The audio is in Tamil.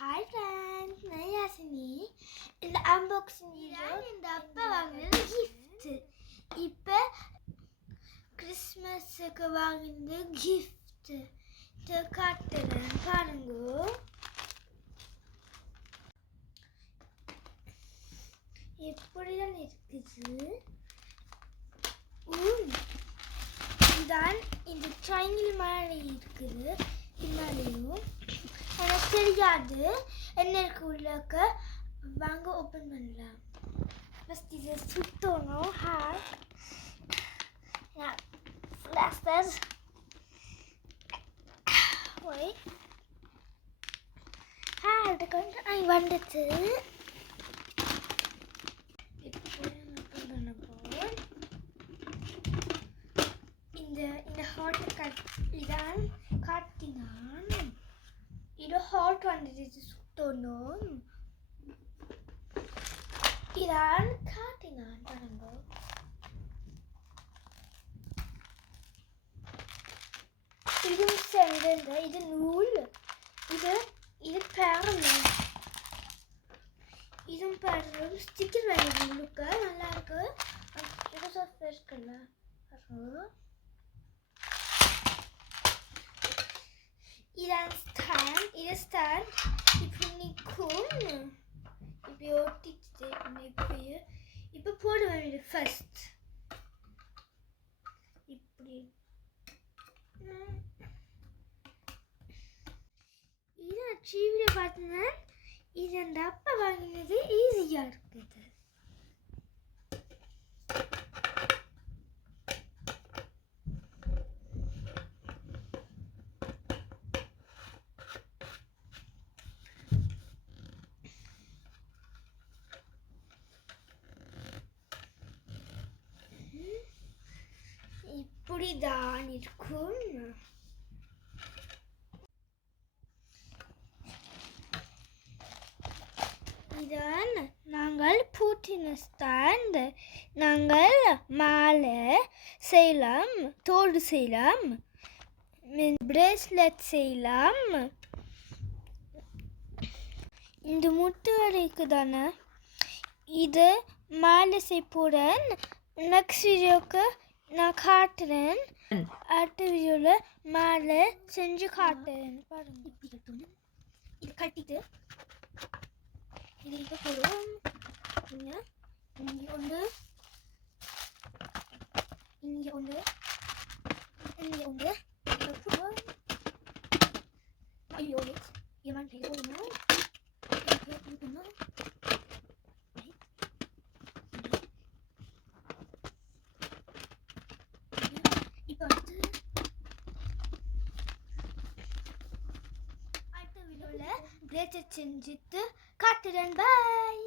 Hi friends, நான் யாசினி. இந்த அன்பாக்சிங் வீடியோ இந்த அப்பா வாங்கின gift. இப்போ கிறிஸ்மஸ்க்கு வாங்கின gift. இத காட்டுறேன் பாருங்க. எப்படிதான் இருக்குது. இதான் இந்த ட்ரையாங்கிள் மாதிரி இருக்குது. பின்னாலேயும் எனக்கு தெரியாது என்ன இருக்கு உள்ளக்க. வாங்க ஓப்பன் பண்ணலாம். ஃபர்ஸ்ட் இதை சுத்தணும். பிளாஸ்டர் போய் அதுக்கு வந்துச்சு. இந்த ஹாட் இதான் காட்டினான். இது ஹாட் வந்துட்டு சுத்தணும். இதான் காட்டினான் பாருங்க. இதுவும் சேர்ந்து இது நூல். இது பேரல. இதுவும் பேரல. ஸ்டிக்கர் வேணும் உள்ளுக்க. நல்லா இருக்கு. இது சர்ஃபேஸ் கலர். இதான் ஸ்டாண்ட். இது ஸ்டாண்ட் இப்படி நிற்கும். இப்படி ஒட்டிட்டு இப்போ போட வேண்டியது ஃபர்ஸ்ட் இப்படி. இதை டிவியில் பார்த்தீங்கன்னா இது அந்த அப்பா வாங்கினது ஈஸியாக இருக்குது. இப்படிதான் இருக்கும். இதான் நாங்கள் பூட்டின ஸ்டாண்ட். நாங்கள் மாலை செய்யலாம், தோடு செய்யலாம், பிரேஸ்லெட் செய்யலாம். இந்த முட்டு வரைக்கு தானே இது மாலை செய்ய போகிறேன். நெக்ஸ்ட் வீடியோக்கு நான் காட்டுறேன். அடுத்த வீடியோவில் மாலை செஞ்சு காட்டுறேன். பாருங்க இப்படி கட்டணும். இது கட்டிட்டு இது இப்போ போடுவோம். இங்கே ஒன்று, இங்கே ஒன்று, இங்கே ஒன்று போடுவோம். ஐயோ ஏமான் கையில் போடணும். இப்போ அடுத்த வீடியோவில் பிரேஸ்லெட் செஞ்சுட்டு காட்டுறேன். பாய்.